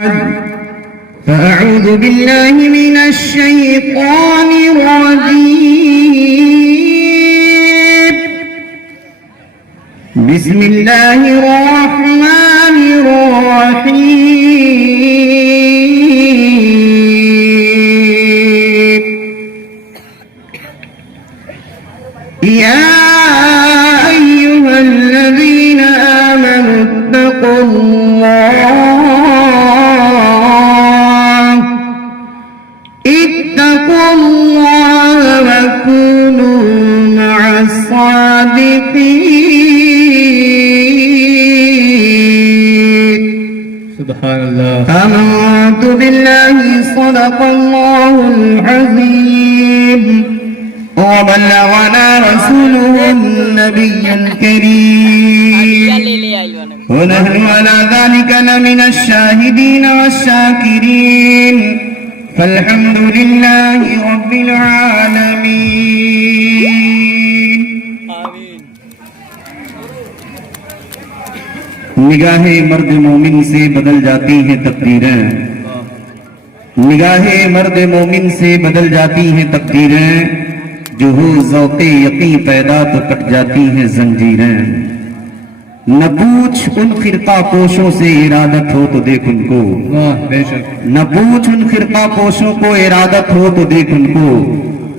فأعوذ بالله من الشيطان الرجيم بسم الله الرحمن الرحيم يا أيها الذين آمنوا اتقوا الله وكونوا مع الصادقين سبحان الله. آمنت بالله صدق الله العظيم وبلغنا رسوله النبي الكريم ونحن على ذلك لمن الشاهدين والشاكرين فالحمد لله رب العالمين. نگاہیں مرد مومن سے بدل جاتی ہیں تقدیریں، نگاہیں مرد مومن سے بدل جاتی ہیں تقدیریں، جو ہو ذوق یقین پیدا تو کٹ جاتی ہیں زنجیریں. نہ پوچھ ان خرقہ پوشوں سے ارادت ہو تو دیکھ ان کو، نہ پوچھ ان خرقہ پوشوں کو ارادت ہو تو دیکھ ان کو،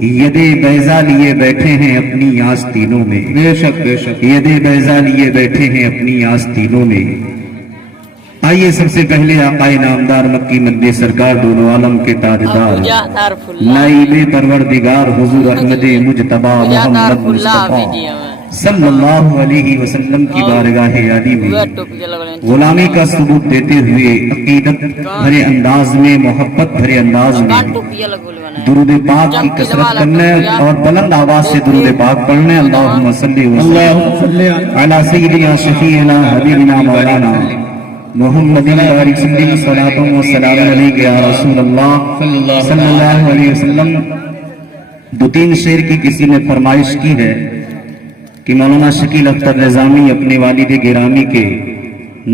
یدے بیضا لیے بیٹھے ہیں اپنی آستینوں میں. بے شک بے شک یدے بیضا لیے بیٹھے ہیں اپنی آستینوں میں. آئیے سب سے پہلے آقائے نامدار مکی مدنی سرکار دونوں عالم کے تاجدار نائب پروردگار حضور احمد مجتبی محمد مصطفیٰ صلی اللہ علیہ وسلم کی بارگاہ عالی میں غلامی کا ثبوت دیتے ہوئے عقیدت بھرے انداز میں، محبت بھرے انداز میں درود پاک کی کثرت کرنا اور بلند آواز سے درود پاک پڑھنا. اللہم صلی علی سیدنا شفیعنا حبیبنا مولانا محمد علیہ وسلم صلاۃ و سلام علیک یا رسول اللہ صلی اللہ علیہ وسلم. دو تین شعر کی کسی نے فرمائش کی ہے کہ مولانا شکیل اختر نظامی اپنے والد گرامی کے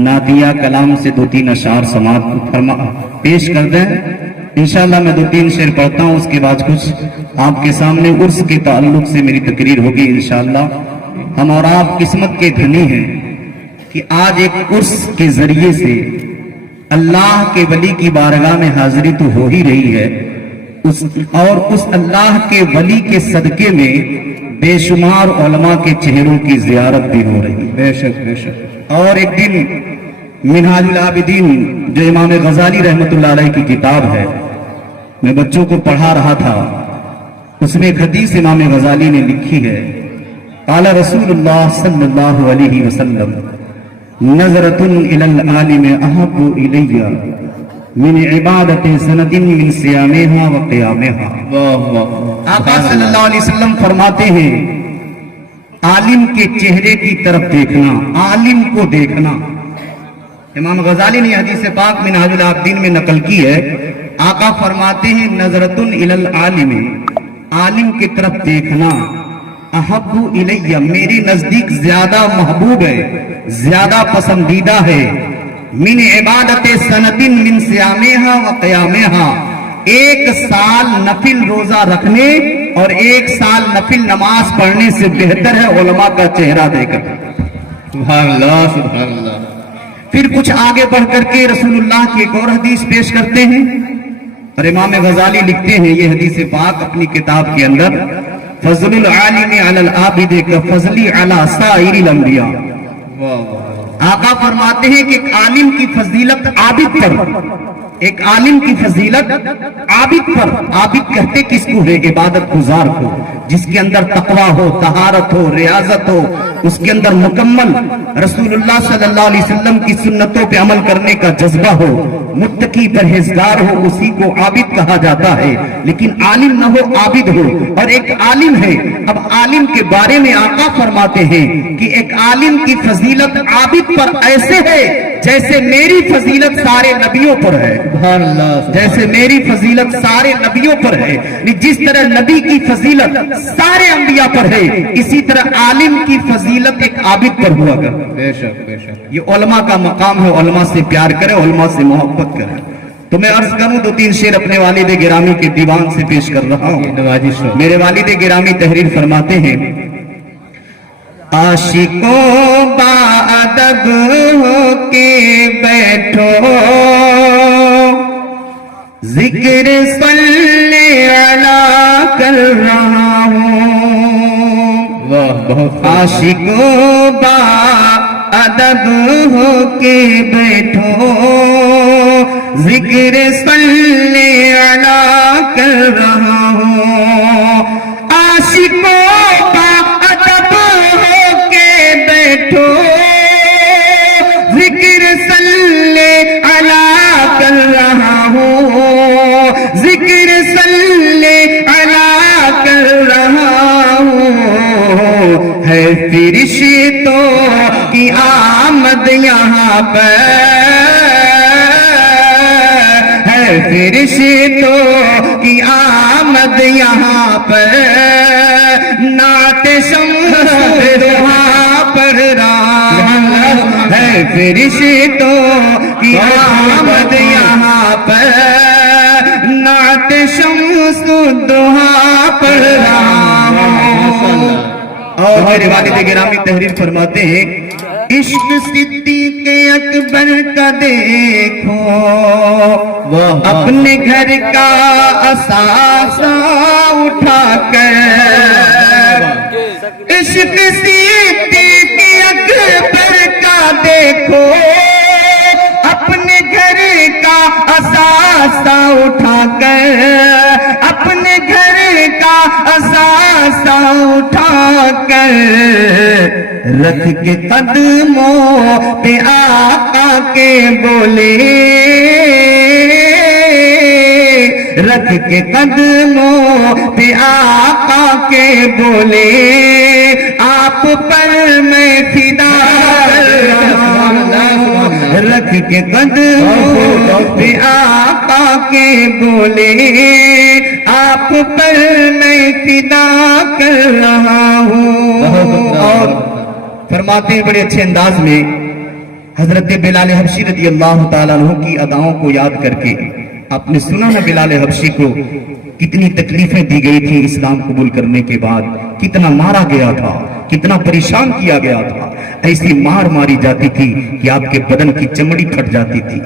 نعتیہ کلام سے دو تین اشعار سماعت پیش کر دیں. انشاءاللہ میں دو تین شعر پڑھتا ہوں، اس کے بعد کچھ آپ کے سامنے عرس کے تعلق سے میری تقریر ہوگی انشاءاللہ. ہم اور آپ قسمت کے دھنی ہیں کہ آج ایک عرس کے ذریعے سے اللہ کے ولی کی بارگاہ میں حاضری تو ہو ہی رہی ہے، اور اس اللہ کے ولی کے صدقے میں بے شمار علماء کے چہروں کی زیارت بھی ہو رہی ہے. بے شک بے شک. اور ایک دن منہاج العابدین جو امام غزالی رحمت اللہ علیہ کی کتاب ہے، میں بچوں کو پڑھا رہا تھا، اس میں ایک حدیث امام غزالی نے لکھی ہے. قال رسول اللہ صلی اللہ علیہ وسلم نظرۃ الی العالم احب الی من عبادت سنۃ من صیامها و قیامها. آقا صلی اللہ علیہ وسلم فرماتے ہیں عالم کے چہرے کی طرف دیکھنا، عالم کو دیکھنا. امام غزالی نے حدیث پاک منہاج العابدین میں نقل کی ہے. آقا فرماتے ہیں نظرۃ الی العالم، عالم کی طرف دیکھنا، احب الی میرے نزدیک زیادہ محبوب ہے، زیادہ پسندیدہ ہے، من عبادت سنۃ من صیامها و قیامها، ایک سال نفل روزہ رکھنے اور ایک سال نفل نماز پڑھنے سے بہتر ہے علماء کا چہرہ دیکھ کر. سبحان اللہ سبحان اللہ. پھر کچھ آگے بڑھ کر کے رسول اللہ کی ایک اور حدیث پیش کرتے ہیں اور امام غزالی لکھتے ہیں یہ حدیث پاک اپنی کتاب کے اندر، فضل العالم علی العابد کفضلی علی سائر الانبیاء. آقا فرماتے ہیں کہ ایک عالم کی فضیلت عابد پر، ایک عالم کی فضیلت عابد پر، عابد کہتے کس کو ہے؟ عبادت گزار کو، جس کے اندر تقویٰ ہو، طہارت ہو، ریاضت ہو، اس کے اندر مکمل رسول اللہ صلی اللہ علیہ وسلم کی سنتوں پہ عمل کرنے کا جذبہ ہو، متقی پرہیزگار ہو، اسی کو عابد کہا جاتا ہے. لیکن عالم نہ ہو، عابد ہو. اور ایک عالم ہے، اب عالم کے بارے میں آقا فرماتے ہیں کہ ایک عالم کی فضیلت عابد پر ایسے ہے جیسے میری فضیلت سارے نبیوں پر ہے. سبحان اللہ جیسے میری فضیلت سارے نبیوں پر ہے، جس طرح نبی کی فضیلت سارے انبیاء پر ہے، اسی طرح عالم کی فضیلت ایک عابد پر ہوا کر۔ بے شک بے شک یہ علماء کا مقام ہے، علماء سے پیار کرے، علماء سے محبت کرے۔ تو میں عرض کروں دو تین شعر اپنے والد گرامی کے دیوان سے پیش کر رہا ہوں۔ نوازش ہو۔ میرے والد گرامی تحریر فرماتے ہیں، عاشقوں با ادب ہو کے بیٹھو، ذکر صلی علی کر رہا ہوں۔ واہ بہت عاشقوں با ادب ہو کے بیٹھو، ذکر صلی علی کر رہا ہوں۔ عاشقوں با ادب ہو کے بیٹھو، ذکر صلی علی کر رہا ہوں، ذکر صلی علی کر رہا ہوں۔ ہے فرشتوں کی آمد یہاں پر، ہے فرشتوں کی آمد یہاں پر، نعت شمس دوحا پڑھ رہا ہوں۔ ہے فرشتوں کی آمد یہاں پر، نعت شمس دوحا پڑھ رہا ہوں۔ اور میرے والد گرامی تحریر فرماتے ہیں، عشق صدیق اکبر کا دیکھو، اپنے گھر کا اثاثہ اٹھا کر، عشق صدیق اکبر کا دیکھو، اپنے گھر کا اثاثہ اٹھا کر، اپنے گھر کا اثاثہ اٹھا کر، رکھ کے قدموں پہ آقا کے بولے، رکھ کے قدموں پہ آقا کے بولے، آپ پر میں فدا کر رہا ہوں۔ رکھ کے قدموں پہ آقا کے بولے، آپ پر میں فدا کر رہا ہوں۔ اور فرماتے ہیں بڑے اچھے انداز میں، حضرت بلال حبشی رضی اللہ تعالیٰ عنہ کی اداؤں کو یاد کر کے، آپ نے سنا نا بلال حبشی کو کتنی تکلیفیں دی گئی تھی اسلام قبول کرنے کے بعد، کتنا مارا گیا تھا، کتنا پریشان کیا گیا تھا، ایسی مار ماری جاتی تھی کہ آپ کے بدن کی چمڑی پھٹ جاتی تھی۔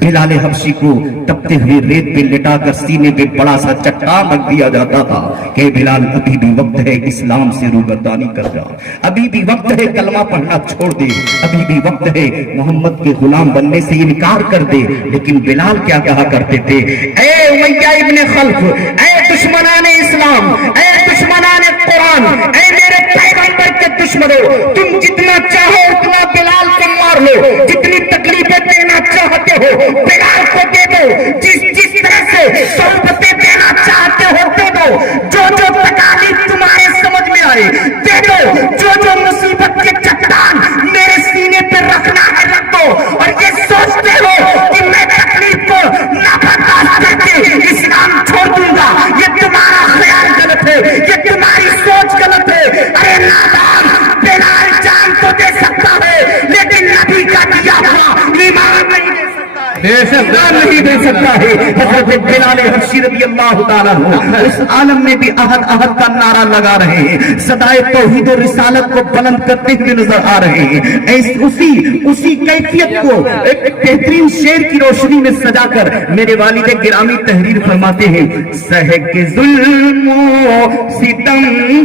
بلال حبشی کو تپتے ہوئے ریت پہ لٹا کر سینے پہ بڑا سا چٹان رکھ دیا جاتا تھا کہ بلال ابھی بھی وقت ہے اسلام سے روگردانی کر جا، ابھی بھی وقت ہے کلمہ پڑھنا چھوڑ دے، ابھی بھی وقت ہے محمد کے غلام بننے سے انکار کر دے۔ لیکن بلال کیا کہا کرتے تھے، اے امیہ ابن خلف، اے دشمنان اسلام، اے دشمنان قرآن، اے میرے پیغمبر کے دشمنوں، تم جتنا چاہو اتنا بلال کو مار لو، جتنی تکلیفیں دینا چاہتے ہو بلال کو دے دو، جس طرح سے صحبتیں دینا چاہتے ہو دے دو، جو تکالیف تمہارے سمجھ میں آئے دے دو، جو مصیبت کے چٹان میرے سینے پہ رکھنا ہے رکھ دو۔ اور یہ سوچتے ہو کہ میں تکلیف کو نہ برداشت کر کے اسلام چھوڑ دوں گا، یہ تمہارا خیال غلط ہے، یہ تمہاری سوچ غلط ہے۔ ارے نادان، بلال جان تو دے سکتا ہے لیکن نبی کا دیا ہوا ایمان نہیں دے سکتا ہے، ایمان نہیں دے سکتا ہے۔ حضرت بلال حبشی رضی اللہ تعالیٰ عنہ اس عالم میں بھی احد احد کا نعرہ لگا رہے ہیں، صدائے توحید و رسالت کو بلند کرتے ہوئے نظر آ رہے ہیں۔ اسی کیفیت کو ایک بہترین شعر کی روشنی میں سجا کر میرے والد گرامی تحریر فرماتے ہیں، سہ کے ظلم و ستم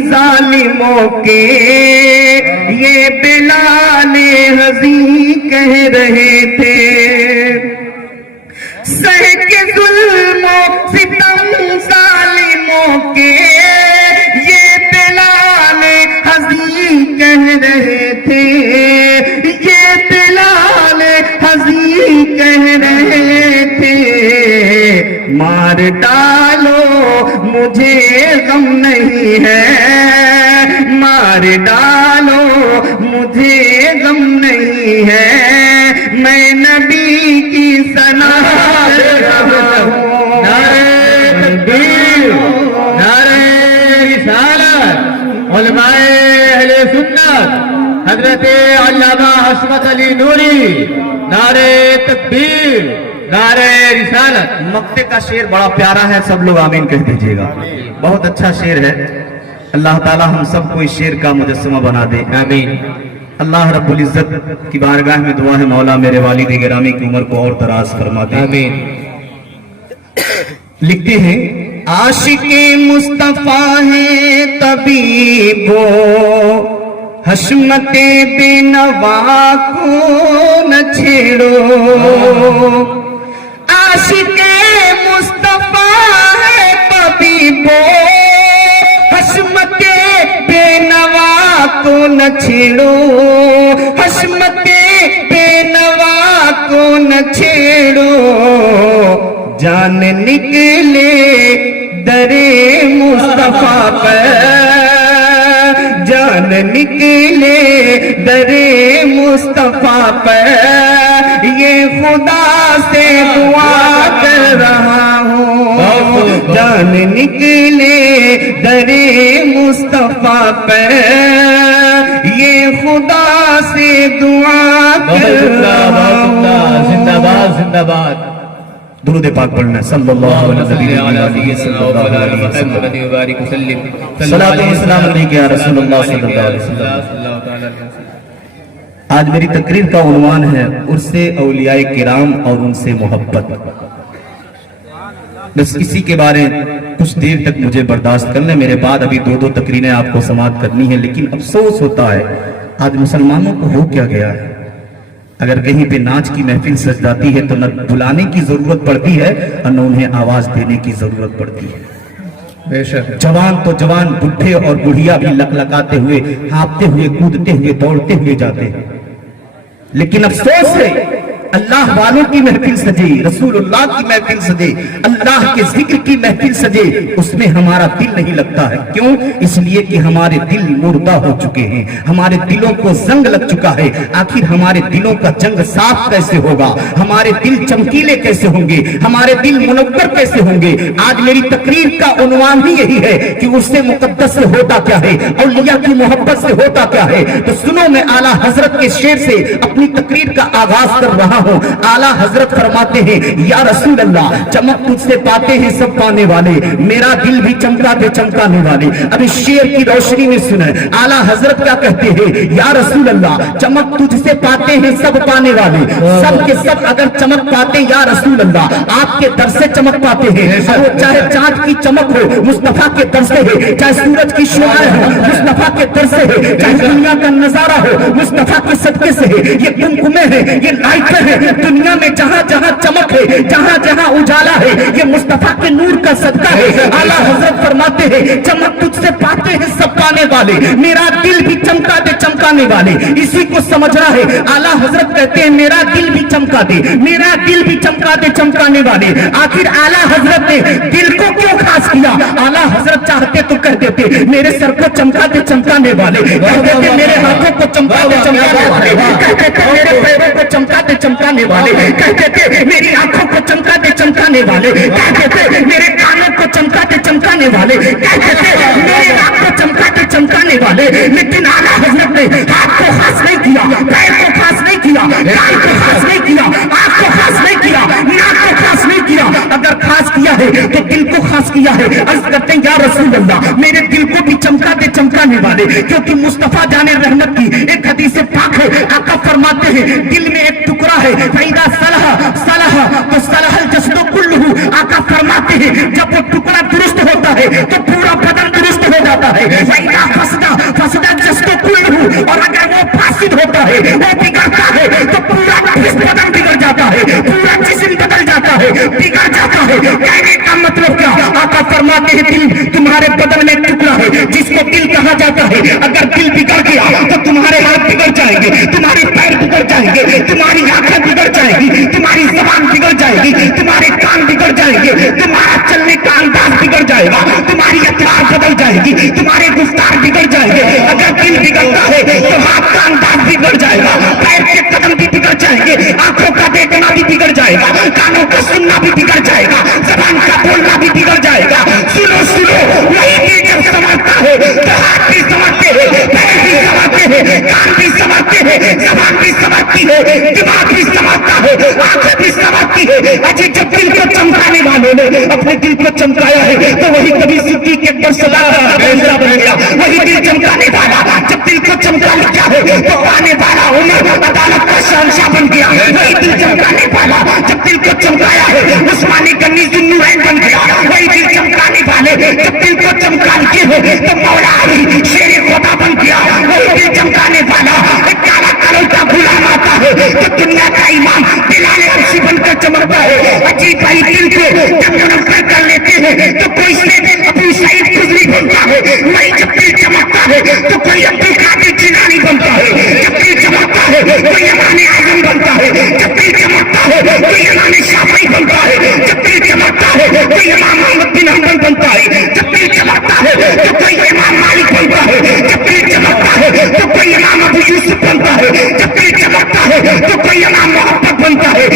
ظالموں کے یہ بلال حزیں کہہ رہے تھے، سہ کے ظلم و ستم ظالموں کے یہ بلال حزیں کہہ رہے تھے، یہ بلال حزیں کہہ رہے تھے، مار ڈالو مجھے غم نہیں ہے، مار ڈالو مجھے غم نہیں ہے، میں نبی کی ثنا علمائے اہل سنت حضرت علامہ حشمت علی نوری، نعرہ تکبیر، نعرہ رسالت۔ مقطع کا شعر بڑا پیارا ہے، سب لوگ آمین کہہ دیجئے گا، بہت اچھا شعر ہے۔ اللہ تعالی ہم سب کو اس شعر کا مجسمہ بنا دے، آمین۔ اللہ رب العزت کی بارگاہ میں دعا ہے مولا میرے والد گرامی کی عمر کو اور دراز فرما دے، آمین۔ لکھتے ہیں عاشق مصطفیٰ ہے طبیب و حشمت بے نوا کو نہ چھیڑو، عاشق مصطفیٰ ہے طبیب و حشمت بے نوا کو نہ چھیڑو، حشمت بے نوا کو نہ چھیڑو، جان نکلے در مصطفیٰ پر، جان نکلے در مصطفیٰ پر، یہ خدا سے دعا کر رہا ہوں، جان نکلے در مصطفیٰ پر، یہ خدا سے دعا کر رہا ہوں۔ زندہ باد، زندہ باد۔ درود پاک پڑھنا ہے صلی اللہ علیہ وسلم، صلاۃ و سلام علیک یا رسول اللہ صلی اللہ علیہ وسلم۔ آج میری تقریر کا عنوان ہے عرس اولیاء کرام اور ان سے محبت۔ بس اسی کے بارے کچھ دیر تک مجھے برداشت کرنا، میرے بعد ابھی دو تقریریں آپ کو سماعت کرنی ہے، لیکن افسوس ہوتا ہے آج مسلمانوں کو ہو کیا گیا ہے، اگر کہیں پہ ناچ کی محفل سج جاتی ہے تو نہ بلانے کی ضرورت پڑتی ہے اور نہ انہیں آواز دینے کی ضرورت پڑتی ہے۔ بے شک۔ جوان تو جوان، بڈھے اور بڑھیا بھی لکلکاتے ہوئے، ہانپتے ہوئے، کودتے ہوئے، دوڑتے ہوئے جاتے ہیں، لیکن افسوس ہے اللہ والوں کی محفل سجے، رسول اللہ کی محفل سجے، اللہ کے ذکر کی محفل سجے، اس میں ہمارا دل نہیں لگتا ہے۔ کیوں؟ اس لیے کہ ہمارے دل مردہ ہو چکے ہیں، ہمارے دلوں کو زنگ لگ چکا ہے۔ آخر ہمارے دلوں کا جنگ صاف کیسے ہوگا؟ ہمارے دل چمکیلے کیسے ہوں گے؟ ہمارے دل منور کیسے ہوں گے؟ آج میری تقریر کا عنوان ہی یہی ہے کہ اس سے مقدس سے ہوتا کیا ہے، اولیاء کی محبت سے ہوتا کیا ہے۔ تو سنو، میں اعلیٰ حضرت کے شعر سے اپنی تقریر کا آغاز کر رہا ہوں۔ اعلیٰ حضرت فرماتے ہیں یا رسول اللہ، چمک تجھ سے پاتے ہیں سب پانے والے، میرا دل بھی چمکاتے چمکانے والے۔ اب اس شعر کی روشنی میں سنیں اعلیٰ حضرت کیا کہتے ہیں، یا رسول اللہ چمک تجھ سے پاتے ہیں سب پانے والے، سب کے سب اگر چمک پاتے یا رسول اللہ آپ کے در سے چمک پاتے ہیں، وہ چاہے چاند کی چمک ہو مصطفیٰ کے در سے ہے، چاہے سورج کی شعاع ہو مصطفیٰ کے در سے ہے، چاہے دنیا کا نظارہ ہو مصطفیٰ کے صدقے سے ہے۔ یہ کمکمے ہے، یہ لائٹیں ہے، دنیا میں جہاں جہاں چمک ہے، جہاں جہاں اجالا ہے، یہ مصطفیٰ کے نور کا صدقہ ہے۔ اعلیٰ حضرت فرماتے ہیں چمک تجھ سے پاتے ہیں سب پانے والے، میرا دل بھی چمکا دے چمکانے والے۔ اسی کو سمجھنا ہے، اعلیٰ حضرت کہتے ہیں میرا دل بھی چمکا دے، میرا دل بھی چمکا دے چمکانے والے۔ آخر اعلیٰ حضرت نے دل کو کیوں خاص کیا؟ اعلیٰ حضرت چاہتے تو کہہ دیتے میرے سر کو چمکا دے چمکانے والے، کہہ دیتے میرے ہاتھوں کو چمکا دے چمکانے والے، کہہ دیتے میرے پیروں کو چمکا دے چمکانے والے، کہتے تھے میری آنکھوں کو چمکا دے چمکانے والے، کہتے تھے میرے کانوں کو چمکا دے چمکانے والے، کہتے تھے میری آنکھ کو چمکا دے چمکانے والے۔ لیکن اعلیٰ حضرت نے ہاتھ کو خاص نہیں کیا، پیر کو خاص نہیں کیا، کان کو خاص نہیں کیا، آنکھ کو خاص نہیں کیا، ناک کو خاص نہیں کیا۔ اگر خاص کیا ہے تو دل کو خاص کیا ہے۔ عرض کرتے ہیں یا رسول اللہ میرے دل کو بھی چمکا دے چمکانے والے، کیونکہ مصطفیٰ جان رحمت کی ایک حدیث پاک ہے، آقا فرماتے ہیں دل میں ایک ٹکڑا ہے، فَإِذَا صَلَحَ تو صَلَحَ الْجَسَدُ كُلُّهُ۔ آقا فرماتے ہیں جب وہ ٹکڑا درست ہوتا ہے تو پورا بدن درست ہو جاتا ہے۔ فَإِذَا فَسَدَ الْجَسَدُ كُلُّهُ، اور اگر وہ فاسد ہوتا ہے، وہ بگڑتا ہے تو پورا بدن بگڑ جاتا ہے، پورا جسم بدل جاتا ہے، بگڑ جاتا ہے۔ کہنے کا مطلب کیا؟ آقا فرماتے ہیں دل تمہارے بدن میں ایک ٹکڑا ہے جس کو دل کہا جاتا ہے، اگر دل بگڑ گیا تو تمہارے ہاتھ بگڑ جائیں گے، تمہارے پیر بگڑ جائیں گے، تمہاری آنکھیں بگڑ جائیں گی، تمہاری زبان بگڑ جائے گی، تمہارے کان بگڑ جائیں گے، تمہارا چلنے کا انداز بگڑ جائے گا، تمہاری اطلاع بدل جائے گی، تمہارے گفتار بگڑ جائیں گے۔ اگر دل بگڑتا ہے تو ہاتھ کا انداز بگڑ جائے گا، پیر کے قدم بھی بگڑ جائیں گے، آنکھوں کا دیکھنا بھی بگڑ جائے گا، کانوں کا سننا بھی بگڑ جائے گا، زبان کا بولنا بھی بگڑ جائے گا۔ سنو سنو، نہیں دل جب سمجھتا ہے تو ہاتھ بھی سمجھتا ہیں, زبان بھی سمجھتی ہے, دماغ بھی سمجھتا ہے, آنکھیں بھی سمجھتی ہے. اجی جب دل کو چمکانے والوں نے اپنے دل کو چمکایا ہے تو وہی کبھی صدیق اکبر صداقت کا فیصلہ بن گیا. وہی دل چمکانے والا جب دل کو چمکا لیا ہے تو آنے والا عمر عدالت کا شہنشاہ بن گیا. وہی دل چمکانے والا جب دل کو چمکایا ہے عثمانی گنی ذوالنورین بن گیا. وہی دل چمکانے والے جب دل کو چمکا لیے ہیں تو مولا علی شیر خدا بن گیا. وہی دل چمکانے والا 11 کروڑ کا غلام آتا ہے تو دنیا کا امام بلال حبشی بن کر چمکتا ہے. عجیب بھائی دل کو جب منور کر لیتے ہیں تو کوئی سے ابو سعید خدری بنتا ہے. وہی جب دل چمکتا ہے تو کوئی عبد القادر جیلانی بنتا ہے. جب دل چمکتا ہے کوئی امام اعظم بنتا ہے. جب دل چمکتا ہے کوئی امام شافعی بنتا ہے. جب دل چمکتا ہے کوئی امام احمد بن حنبل بنتا ہے. جب دل چمکتا ہے تو کوئی امام مالک بنتا ہے. جب دل چمکتا ہے تو کوئی امام ابو یوسف بنتا ہے. جب دل چمکتا ہے تو کوئی امام محمد بنتا ہے.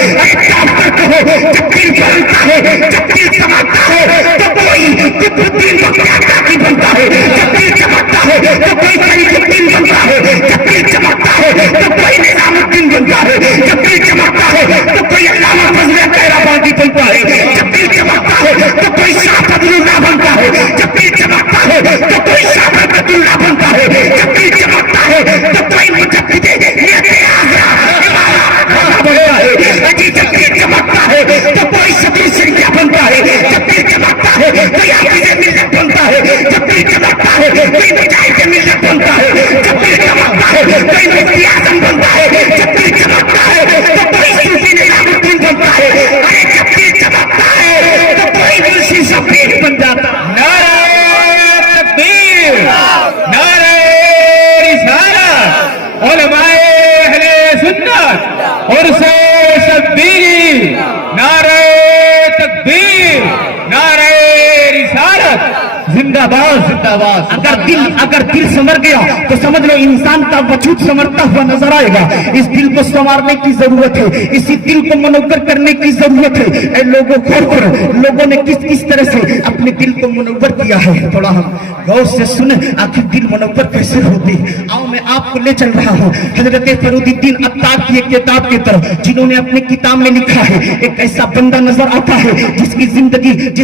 ڈاکٹر کہو جب دل چمکتا ہے, جب دل چمکتا ہے تو کوئی قطب الدین بختیار بنتا ہے. جب دل چمکتا ہے تو کوئی فرید الدین بنتا ہے. جب دل چمکتا ہے تو کوئی نظام الدین بنتا ہے. جب دل چمکتا ہے تو کوئی علامہ فضل قیرابادی بنتا ہے. جب دل چمکتا ہے تو کوئی شاہ فضل اللہ بنتا ہے. جب دل چمکتا ہے تو کوئی شاہ برکت اللہ بنتا ہے. جب دل چمکتا ہے تو کوئی مجدد نیت آزرا بنتا ہے. جب دل چمکتا ہے تو کوئی صدر شریعہ بنتا ہے. جب دل چمکتا ہے کوئی حافظ ملت بنتا ہے. جب دل چمکتا ہے کوئی مجاہد ملت بنتا ہے. جب دل چمکتا ہے کوئی مفتی اعظم بنتا ہے. جب دل چمکتا ہے تو کوئی صوفی نظام الدین بنتا ہے. ارے جب دل چمکتا ہے تو کوئی منشی شفیق بن جاتا ہے. نعرہ تکبیر, نعرہ رسالت, علماء اہل سنت اور سے شبیری, نعرہ تکبیر, نعرہ رسالت, زندہ باد زندہ باد. اگر دل سنور گیا تو سمجھ لو انسان کا وجود سنورتا ہوا نظر آئے گا. اس دل کو سنوارنے کی ضرورت ہے, اسی دل کو منور کرنے کی ضرورت ہے. اے لوگوں غور کرو, لوگوں نے کس طرح سے اپنے دل کو منور کیا ہے. تھوڑا ہم غور سے سنیں آخر دل منور کیسے ہوتے. آؤ میں آپ کو لے چل رہا ہوں حضرت فرید الدین عطار کی ایک کتاب کی طرف, جنہوں نے اپنی کتاب میں لکھا ہے ایک ایسا بندہ نظر آتا ہے جس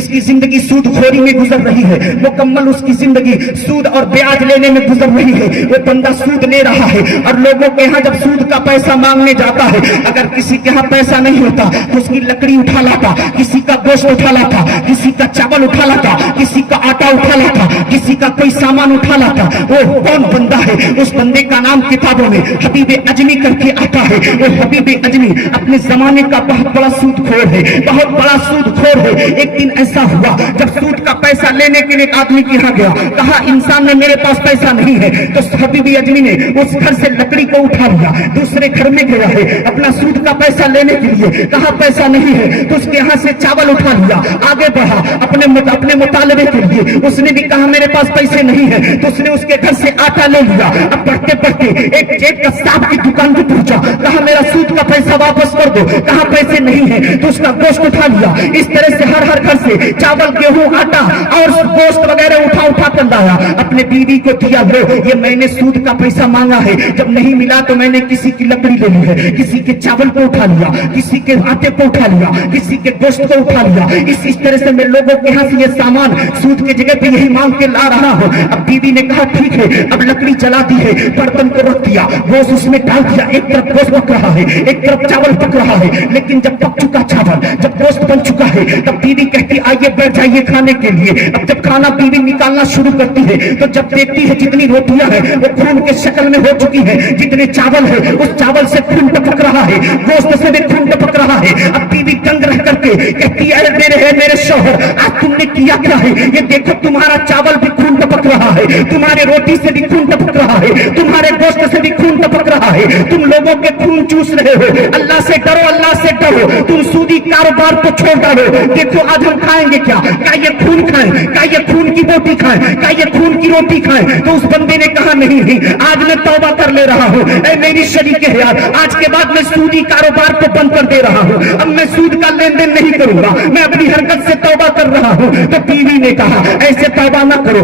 کی زندگی سود خوری میں گزر رہی ہے. مکمل اس کی زندگی سود اور بیاج لینے میں گزر رہی ہے. وہ بندہ سود لے رہا ہے اور لوگوں کے ہاں جب سود کا پیسہ مانگنے جاتا ہے, اگر کسی کے ہاں پیسہ نہیں ہوتا تو اس کی لکڑی اٹھا لاتا, کسی کا گوشت اٹھا لاتا, کسی کا چاول اٹھا لاتا, کسی کا آٹا اٹھا لاتا, کسی کا کوئی سامان اٹھا لاتا. وہ کون بندہ ہے؟ اس بندے کا نام کتابوں میں حبیب اجمی کر کے آتا ہے. وہ حبیب اجمی اپنے زمانے کا بہت بڑا سود خور ہے, بہت بڑا سود خور ہے. ایک دن ایسا ہوا جب سود کا پیسہ لینے کے لیے آدمی کے یہاں گیا, کہا انسان نے میرے پاس پیسہ نہیں ہے. تو حبیب اجمی نے اس گھر سے لکڑی کو اٹھا لیا, دوسرے گھر میں گیا ہے اپنا سود کا پیسہ لینے کے لیے, کہا پیسہ نہیں ہے. تو اس کے یہاں سے چاول اٹھا لیا, آگے بڑھا اپنے مطالبے کے لیے. اس نے بھی کہا میرے پاس پیسے نہیں ہے. تو اس نے اس کے گھر سے آٹا لے لیا. اب بڑھتے بڑھتے ایک قصاب کی دکان پہ پہنچا, کہا میرا سود کا پیسہ واپس کر دو. کہا پیسے نہیں ہے. تو اس کا گوشت اٹھا لیا. اس طرح سے ہر گھر سے چاول, گیہوں, آٹا اور گوشت وغیرہ اٹھا کر لایا. اپنے بیوی کو دیا, لو یہ میں نے سود کا پیسہ مانگا ہے, جب نہیں ملا تو میں نے کسی کی لکڑی لے لی ہے, کسی کے چاول کو اٹھا لیا, کسی کے آٹے کو اٹھا لیا, کسی کے گوشت کو اٹھا لیا. اس طرح سے میں لوگوں کے ہاں سے یہ سامان سود کی جگہ پہ یہی مانگ کے لا رہا ہوں. اب بیوی نے کہا ٹھیک ہے. اب لکڑی چلا دی ہے, برتن کو رکھ دیا, گوشت اس میں ڈال دیا. ایک طرف گوشت پک رہا ہے, ایک طرف چاول پک رہا ہے. لیکن جب پک چکا چاول, جب گوشت بن چکا ہے, تب بیوی کہتی آئیے بیٹھ جائیے کھانے کے لیے. اب جب کھانا بیوی نکالنا شروع کرتی ہے تو جب دیکھتی ہے جتنی روٹیاں ہیں وہ خون کے شکل میں ہو چکی ہیں, جتنے چاول ہے اس چاول سے خون ٹپک رہا ہے, گوشت سے بھی خون ٹپک رہا ہے. اب بیوی تنگ رہ کر کے کہتی ہے میرے شوہر آج تم نے کیا کیا ہے؟ یہ دیکھو تمہارا چاول بھی خون ٹپک رہا ہے, تمہارے روٹی سے بھی خون ٹپک رہا ہے, تمہارے گوشت سے بھی خون ٹپک رہا ہے, تم لوگوں کے خون چوس رہے ہو. اللہ سے ڈرو, اللہ سے ڈرو, تم سودی کاروبار کو چھوڑ ڈالو. دیکھو آج ہم کھائیں گے کیا یہ خون کھائیں, کیا یہ خون کی بوٹی کھائیں, کیا یہ خون کی روٹی کھائیں؟ تو اس بندے نے کہا نہیں, آج میں توبہ کر لے رہا ہوں. اے میری شریک حیات, آج کے بعد میں سودی کاروبار کو بند کر دے رہا ہوں. اب میں سود کا لین دین نہیں کروں گا, میں اپنی حرکت سے توبہ کر رہا ہوں. تو بیوی نے کہا ایسے توبہ نہ کرو,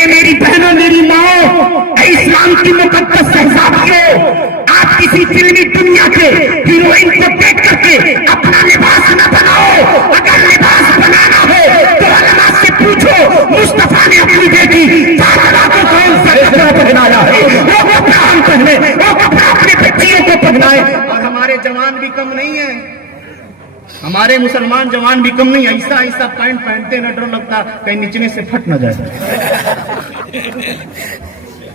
اے میری بہنوں میری ماں، اے اسلام کی مقدس شہزادیوں، آپ کسی فلمی دنیا کے ہیروئن کو دیکھ کر کے اپنا لباس نہ بناؤ. اگر لباس بنانا ہو تو علماء سے پوچھو مصطفیٰ نے اپنی بیٹی فاطمہ کو کون سا کپڑا پہنایا ہے؟ وہ کپڑا ہم پہنے، وہ کپڑا اپنے بچیوں کو پہنائے. اور ہمارے جوان بھی کم نہیں ہیں، ہمارے مسلمان جوان بھی کم نہیں، ایسا ایسا پینٹ پہنتے ہیں، ڈر لگتا کہیں نیچنے سے پھٹ نہ جائے.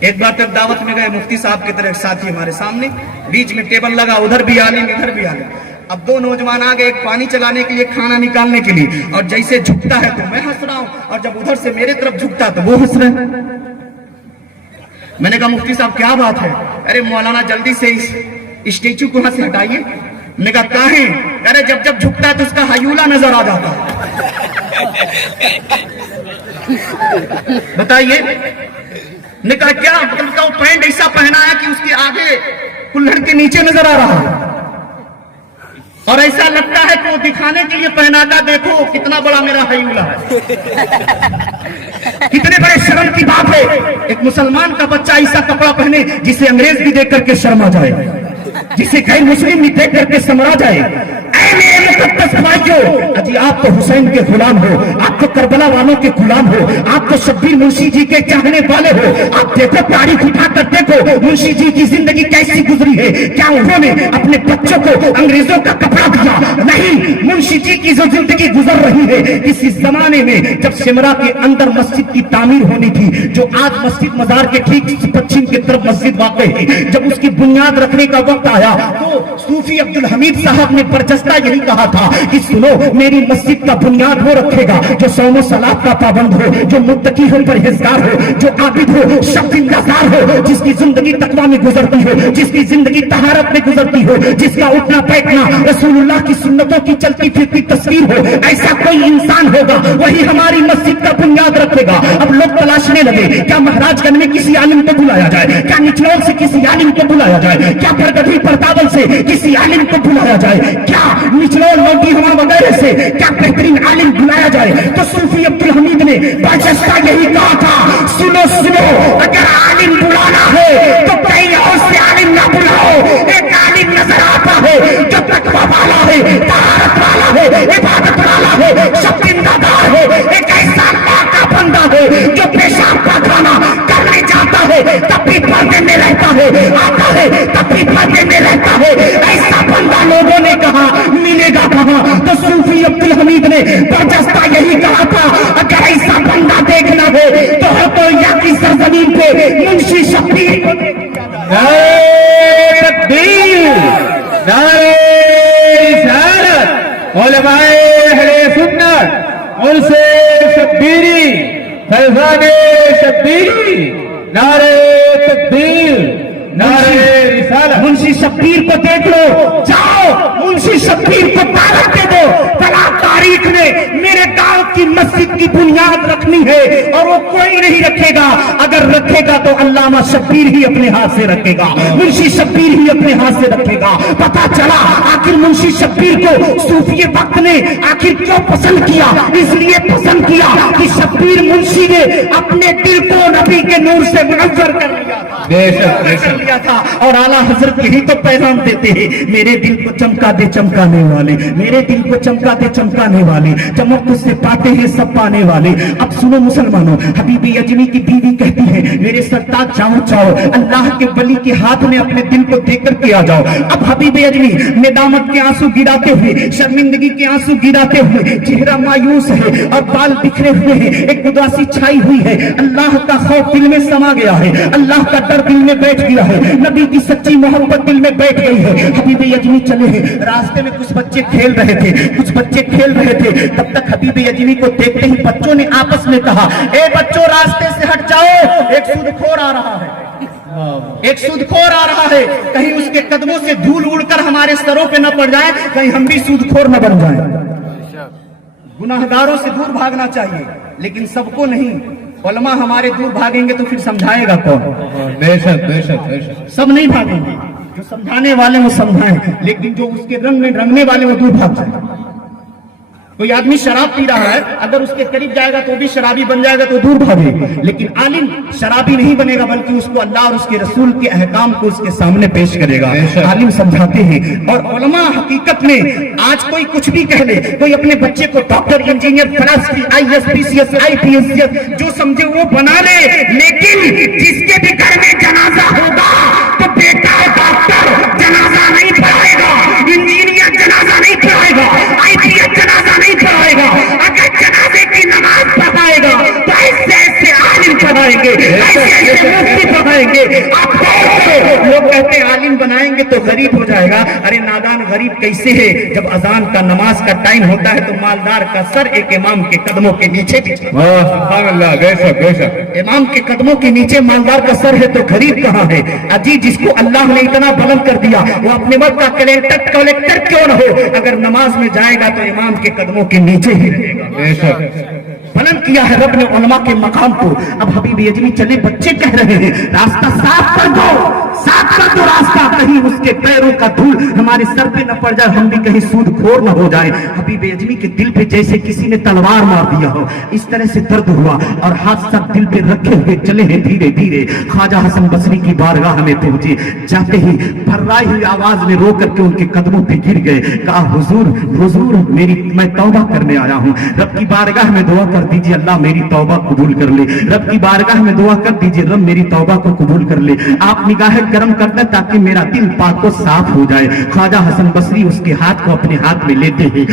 ایک بار تک دعوت میں گئے، مفتی صاحب کی طرح ایک ساتھی ہمارے سامنے، بیچ میں ٹیبل لگا، ادھر بھی عالم ادھر بھی عالم. اب دو نوجوان آ گئے، ایک پانی چلانے کے لیے، کھانا نکالنے کے لیے، اور جیسے جھکتا ہے تو میں ہنس رہا ہوں، اور جب ادھر سے میرے طرف جھکتا تو وہ ہنس رہے ہیں. میں نے کہا مفتی صاحب کیا بات ہے؟ ارے مولانا جلدی سے اس اسٹیچو کو یہاں سے ہٹائیے. میں نے کہا کہیں؟ ارے جب جب جھکتا ہے تو اس کا ہیولہ نظر آ جاتا ہے. بتائیے. نے کہا کیا مطلب؟ وہ پینٹ ایسا پہنا ہے کہ اس کے آگے کلہڑ کے نیچے نظر آ رہا ہے، اور ایسا لگتا ہے کہ وہ دکھانے کے لیے پہنا تھا، دیکھو کتنا بڑا میرا ہیولہ ہے. کتنے بڑے شرم کی بات ہے ایک مسلمان کا بچہ ایسا کپڑا پہنے جسے انگریز بھی دیکھ کر کے شرما جائے، جسے غیر مسلم بھی دیکھ کر کے سمرا جائے. اے میرے مقدس بھائیوں، اجی آپ تو حسین کے غلام ہو، آپ تو کربلا والوں کے غلام ہو، آپ تو شبیر منشی جی کے چاہنے والے ہو. آپ دیکھو تاریخ اٹھا کر دیکھو منشی جی کی زندگی کیسی گزری ہے. کیا انہوں نے اپنے بچوں کو انگریزوں کا کپڑا دیا؟ نہیں. منشی جی کی جو زندگی گزر رہی ہے، کسی زمانے میں جب سمرا کے اندر مسجد کی تعمیر ہونی تھی، جو آج مسجد مزار کے ٹھیک پچھم کی طرف مسجد واقع ہے، جب اس کی بنیاد رکھنے کا وقت آیا تو صوفی عبدالحمید صاحب نے برجستہ یہی کہا تھا کہ سنو، میری مسجد کا بنیاد وہ رکھے گا جو صوم و صلاۃ کا پابند ہو، جو متقی ہو، پرہیزگار ہو، جو عابد ہو، شب دن گزار ہو، جس کی زندگی تقویٰ میں گزرتی ہو، جس کی زندگی طہارت میں گزرتی ہو، جس کا اٹھنا بیٹھنا رسول اللہ کی سنتوں کی چلتی پھرتی تصویر ہو. ایسا کوئی انسان ہوگا وہی ہماری مسجد کا بنیاد رکھے گا. اب لوگ تلاشنے لگے، کیا مہاراج گنج میں کسی عالم کو بلایا جائے، کیا نچلوک سے کسی عالم کو بلایا جائے، کیا پرگٹھی پرتاول سے کسی عالم کو بلایا جائے، کیا نچلوک لوگی ہوا وغیرہ سے کیا بہترین عالم بلایا جائے. تو صوفی عبدالحمید نے برجستہ یہی کہا تھا، سنو سنو، اگر عالم بلانا ہے تو کہیں اور سے عالم نہ بلاؤ. ایک عالم نظر آتا ہے جو تقویٰ والا ہے، طہارت والا ہے، عبادت والا ہے، شب دن گزار ہے. ایک ایسا اللہ کا بندہ ہے جو پیشاب کا کھانا کرنے جاتا ہے تب بھی پردے میں رہتا ہے، آتا ہے تب بھی پردے میں رہتا ہے. ایسا بندہ لوگوں نے کہا ملے گا کہاں؟ تو صوفی عبدالحمید نے برجستہ یہی کہا تھا، اگر ایسا بندہ دیکھنا ہو تو یا کی سرزمین پہ منشی شبیر کو نعرہ تکبیر، نعرہ رسالت، علماء اہل سنت، انصے شبیری، فیضان شبیری، نعرہ تکبیر، نعرہ رسالت. منشی شبیر کو دیکھ لو، جاؤ منشی شبیر کو دعوت دے دو. فلاں تاریخ میں میرے گاؤں کی مسجد کی بنیاد رکھنی ہے، اور وہ کوئی نہیں رکھے گا. اگر رکھے گا تو علامہ شبیر ہی اپنے ہاتھ سے رکھے گا، منشی شبیر ہی اپنے ہاتھ سے رکھے گا. پتا چلا آخر منشی شبیر کو صوفی وقت نے آخر کیوں پسند کیا؟ اس لیے پسند کیا کہ شبیر منشی نے اپنے دل کو نبی کے نور سے منور کر لیا تھا، بے شک بے شک. تھا. اور اعلیٰ حضرت یہی تو پیغام دیتے ہیں، میرے دل کو چمکا دے چمکانے والے، میرے دل کو چمکا دے چمکانے والے، چمک تجھ سے پاتے ہیں سب پانے والے. اب سنو مسلمانوں، حبیب اجمی کی بیوی کہتی ہے میرے سرتاج جاؤ جاؤ، اللہ کے ولی کے ہاتھ میں اپنے دل کو دے کر کے آ جاؤ. اب حبیب اجمی ندامت کے آنسو گراتے ہوئے، شرمندگی کے آنسو گراتے ہوئے، چہرہ مایوس ہے اور بال بکھرے ہوئے ہیں، ایک اداسی چھائی ہوئی ہے. اللہ کا خوف دل میں سما گیا ہے، اللہ کا ڈر دل میں بیٹھ گیا ہے، نبی کی سچی محبت دل میں بیٹھ گئی ہے. حبیب اجمی چلے ہیں، راستے میں کچھ بچے کھیل رہے تھے، کچھ بچے کھیل رہے تھے. تب تک حبیب اجمی کو دیکھتے ہی بچوں نے آپس میں کہا، اے بچوں راستے سے ہٹ جاؤ، ایک سود کھور آ رہا ہے، ایک سود کھور آ رہا ہے. کہیں اس کے قدموں سے دھول اڑ کر ہمارے سروں پہ نہ پڑ جائے، کہیں ہم بھی سود کھور نہ بن جائیں. گناہگاروں سے دور بھاگنا چاہیے لیکن سب کو نہیں. علماء ہمارے دور بھاگیں گے تو پھر سمجھائے گا کون؟ بے شک بے شک بے شک. سب نہیں بھاگیں گے، جو سمجھانے والے وہ سمجھائیں، لیکن جو اس کے رنگ میں رنگنے والے وہ دور بھاگ جائیں. کوئی آدمی شراب پی رہا ہے، اگر اس کے قریب جائے گا تو بھی شرابی بن جائے گا تو دور بھاگے، لیکن عالم شرابی نہیں بنے گا بلکہ اس کو اللہ اور اس کے رسول کے احکام کو اس کے سامنے پیش کرے گا۔ عالم سمجھاتے ہیں، اور علماء حقیقت میں آج کوئی کچھ بھی کہہ لے، کوئی اپنے بچے کو ڈاکٹر، انجینئر، فلسفی، IAS، PCS، IPS جو سمجھے وہ بنا لے، لیکن جس کے بھی گھر میں جنازہ ہوگا تو بیٹا ڈاکٹر جنازہ نہیں پڑھائے گا، انجینئر جنازہ نہیں پڑھائے گا، IPS جنازہ نہیں پڑھائے گا، اگر جنازے کی نماز پڑھائے گا تو ایسے عالم پڑھائیں گے، ایسے مفتی پڑھائیں گے۔ آپ لوگ کہتے ہیں عالم بنائیں گے تو غریب ہو جائے گا، ارے نادان غریب کیسے ہے؟ جب اذان کا نماز کا ٹائم ہوتا ہے تو مالدار کا سر ایک امام کے قدموں کے نیچے سبحان اللہ، بے شک بے شک، امام کے قدموں کے نیچے مالدار کا سر ہے تو غریب کہاں ہے؟ اجی جس کو اللہ نے اتنا بلند کر دیا وہ اپنے ملک کا کلیکٹر کیوں نہ ہو، اگر نماز میں جائے گا تو امام کے قدموں کے نیچے ہی رہے گا۔ بے شک، بلند کیا ہے رب نے علماء کے مقام کو۔ اب حبیب اجمی چلے، بچے کہہ رہے ہیں راستہ صاف کر دو، صاف کر دو راستہ، کہیں اس کے پیروں کا دھول ہمارے سر پہ نہ پڑ جائے، ہم بھی کہیں سود خور نہ ہو جائے۔ حبیب اجمی کے دل پہ جیسے کسی نے تلوار مار دیا ہو، اس طرح سے درد ہوا اور ہاتھ سب دل پہ رکھے ہوئے چلے ہیں دھیرے دھیرے۔ خواجہ حسن بصری کی بارگاہ میں پہنچے، جاتے ہی پھررائی ہوئی آواز میں رو کر کے ان کے قدموں پہ گر گئے، کہا حضور حضور میں توبہ کرنے آیا ہوں، رب کی بارگاہ میں دعا کر دیجئے اللہ میری توبہ قبول کر لے، رب کی بارگاہ میں دعا کر دیجئے رب میری توبہ کو قبول کر لے، آپ نگاہ کرم کرنا تاکہ میرا دل پاک و صاف ہو جائے۔ خواجہ حسن بصری اس کے ہاتھ کو اپنے ہاتھ میں لیتے ہیں،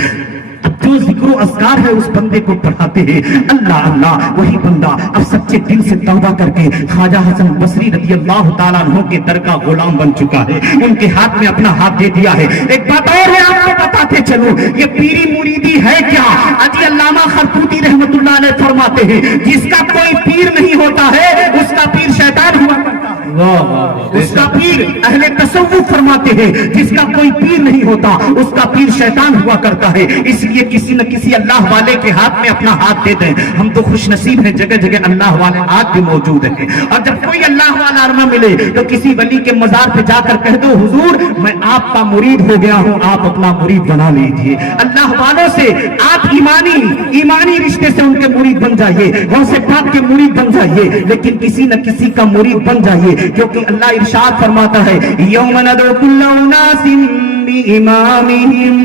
اب جو ذکر و اذکار ہے اس بندے کو پڑھاتے ہیں، اللہ اللہ، وہی بندہ اب سچے دل سے توبہ کر کے خواجہ حسن بصری رضی اللہ تعالیٰ عنہ کے در کا غلام بن چکا ہے، ان کے ہاتھ میں اپنا ہاتھ دے دیا ہے۔ ایک بات اور ہے آپ کو بتاتے چلو، یہ پیری مریدی ہے کیا؟ اجی علامہ خرطوطی رحمت اللہ علیہ فرماتے ہیں جس کا کوئی پیر نہیں ہوتا ہے اس کا پیر شیطان ہوا کرتا ہے، اس کا پیر اہل تصوف فرماتے ہیں جس کا کوئی پیر نہیں ہوتا اس کا پیر شیطان ہوا کرتا ہے۔ اس لیے کسی نہ کسی اللہ والے کے ہاتھ میں اپنا ہاتھ دے دیں۔ ہم تو خوش نصیب ہیں، جگہ جگہ اللہ والے آج بھی موجود ہیں، اور جب کوئی اللہ والا نہ ملے تو کسی ولی کے مزار پہ جا کر کہہ دو حضور میں آپ کا مرید ہو گیا ہوں، آپ اپنا مرید بنا لیجئے۔ اللہ والوں سے آپ ایمانی رشتے سے ان کے مرید بن جائیے، غوث پاک کے مرید بن جائیے، لیکن کسی نہ کسی کا مرید بن جائیے، کیونکہ اللہ ارشاد فرماتا ہے یوم ندعو کل اناس بامامہم،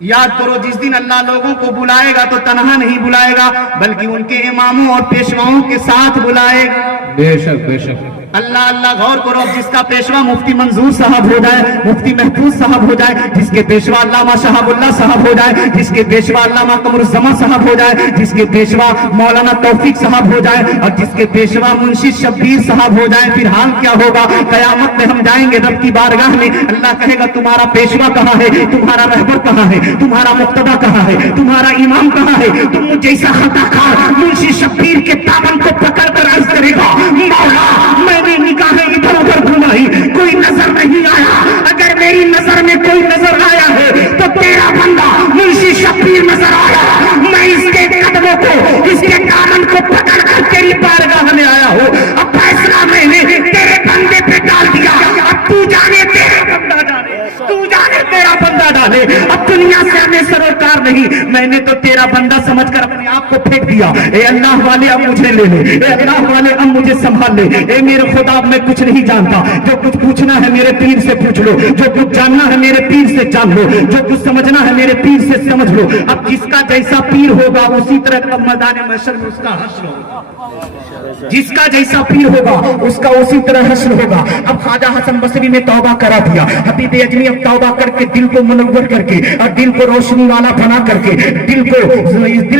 یاد کرو جس دن اللہ لوگوں کو بلائے گا تو تنہا نہیں بلائے گا بلکہ ان کے اماموں اور پیشواؤں کے ساتھ بلائے گا۔ بے شک بے شک، اللہ اللہ، غور کرو، جس کا پیشوا مفتی منظور صاحب ہو جائے، مفتی محفوظ صاحب ہو جائے، جس کے پیشوا علامہ شہاب اللہ صاحب ہو جائے، جس کے پیشوا علامہ قمر الزمان صاحب ہو جائے، جس کے پیشوا مولانا توفیق صاحب ہو جائے، اور جس کے پیشوا منشی شبیر صاحب ہو جائے، پھر حال کیا ہوگا؟ قیامت میں ہم جائیں گے رب کی بارگاہ میں، اللہ کہے گا تمہارا پیشوا کہاں ہے، تمہارا رہبر کہاں ہے، تمہارا مقتدی کہاں ہے، تمہارا امام کہاں ہے؟ تم مجھ جیسا خطا کار منشی شبیر کے دامن کو پکڑ کر عرض کرے گا مولا میں نے نگاہیں ادھر ادھر گھمائی کوئی نظر نہیں آیا، اگر میری نظر میں کوئی نظر آیا ہے تو تیرا بندہ منشی شبیر نظر آیا، میں اس کے قدموں کو اس کے دامن کو پکڑ کر تیری بارگاہ میں آیا ہوں، اب فیصلہ میں نے تیرے بندے پہ ڈال دیا، اب تو جانے تیرا بندہ ڈالے، تو جانے تیرا بندہ ڈالے، اب دنیا سے ہمیں سروکار نہیں، میں نے تو تیرا بندہ سمجھ کر اپنے آپ کو پھینک دیا، اے اللہ والے اب مجھے لے لے، اے اللہ والے اب مجھے سنبھال لے، اے میرے خدا اب میں کچھ نہیں جانتا، جو کچھ پوچھنا ہے میرے پیر سے پوچھ لو، جو کچھ جاننا ہے میرے پیر سے جان لو، جو کچھ سمجھنا ہے میرے پیر سے سمجھ لو، اب جس کا جیسا پیر ہوگا اسی طرح اب میدان محشر میں اس کا حشر ہوگا، جس کا جیسا پیر ہوگا اس کا اسی طرح حشر ہوگا۔ اب خواجہ حسن بصری نے توبہ کرا دیا، حبیب اجمی اب توبہ کر کے دل کو منور کر کے اور دل کو روشنی والا بنا کر کے دل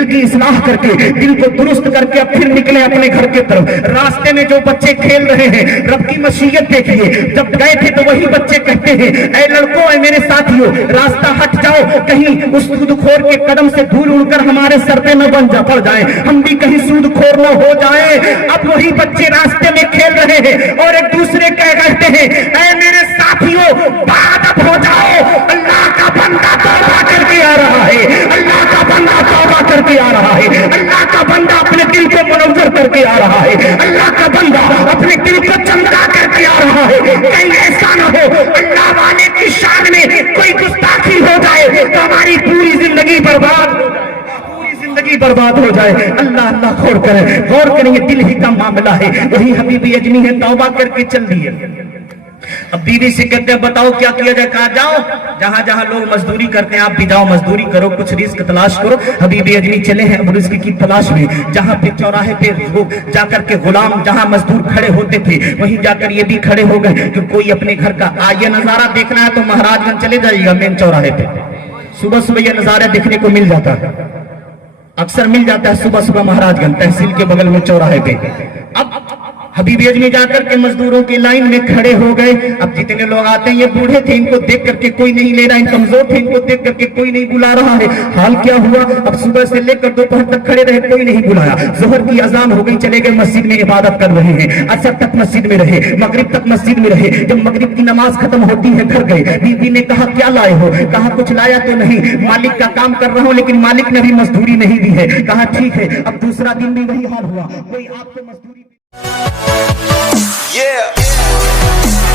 کی اصلاح کر کے دل کو درست کر کے اب پھر نکلے اپنے گھر کے طرف۔ راستے میں جو بچے کھیل رہے ہیں رب کی مشیت دیکھیے، جب گئے تھے تو وہی بچے کہتے ہیں اے لڑکوں اے میرے ساتھیوں راستہ ہٹ جاؤ، کہیں اس سود خور کے قدم سے دھول اڑ کر ہمارے سر پہ نہ پڑ جائے، ہم بھی کہیں سود خور نہ ہو جائے۔ اب وہی بچے راستے میں کھیل رہے ہیں اور ایک دوسرے کہتے ہیں اے میرے ساتھیوں بادب ہو جاؤ، اللہ کا بندہ توبہ کر کے آ رہا ہے، اللہ کا بندہ توبہ کر کے آ رہا ہے، اللہ کا بندہ اپنے دل کو منور کر کے آ رہا ہے. اللہ کا بندہ اپنے دل کو چمکا کر کے آ رہا ہے. کہیں ایسا نہ ہو اللہ والے کی شان میں کوئی گستاخی ہو جائے تو ہماری پوری زندگی برباد ہو جائے, پوری زندگی برباد ہو جائے. اللہ اللہ غور کریں, یہ دل ہی کا معاملہ ہے. وہی حبیب اجمی ہے, توبہ کر کے چل دیے. اب بیوی سے کہتے ہیں بتاؤ کیا کیا جائے. کہا جاؤ جہاں جہاں لوگ مزدوری کرتے ہیں آپ بھی جاؤ, مزدوری کرو, کچھ رزق تلاش کرو. حبیب اجمی چلے ہیں اب رزق کی تلاش میں. جہاں پہ چوراہے پہ وہ جا کر کے غلام جہاں مزدور کھڑے ہوتے تھے وہیں جا کر یہ بھی کھڑے ہو گئے کہ کوئی اپنے گھر کا یہ نظارہ دیکھنا ہے تو مہاراج گنج چلے جائیے گا. مین چوراہے پہ صبح صبح یہ نظارہ دیکھنے کو مل جاتا ہے, اکثر مل جاتا ہے صبح صبح مہاراج گنج تحصیل کے بغل میں چوراہے پہ. اب حبیب اجمی جا کر کے مزدوروں کی لائن میں کھڑے ہو گئے. اب جتنے لوگ آتے ہیں یہ بوڑھے تھے, ان کو دیکھ کر کے کوئی نہیں لے رہا, ان کمزور تھے, ان کو دیکھ کر کے کوئی نہیں بلا رہا ہے. حال کیا ہوا, اب صبح سے لے کر دوپہر تک کھڑے رہے, کوئی نہیں بلایا. ظہر کی اذان ہو گئی, چلے گئے مسجد میں عبادت کر رہے ہیں. عصر تک مسجد میں رہے, مغرب تک مسجد میں رہے. جب مغرب کی نماز ختم ہوتی ہے گھر گئے. بیوی نے کہا کیا لائے ہو؟ کہا کچھ لایا تو نہیں, مالک کا کام کر رہا ہوں لیکن مالک نے بھی مزدوری نہیں دی ہے. کہا ٹھیک ہے. اب دوسرا دن بھی وہی حال ہوا, کوئی آپ کو مزدوری Yeah.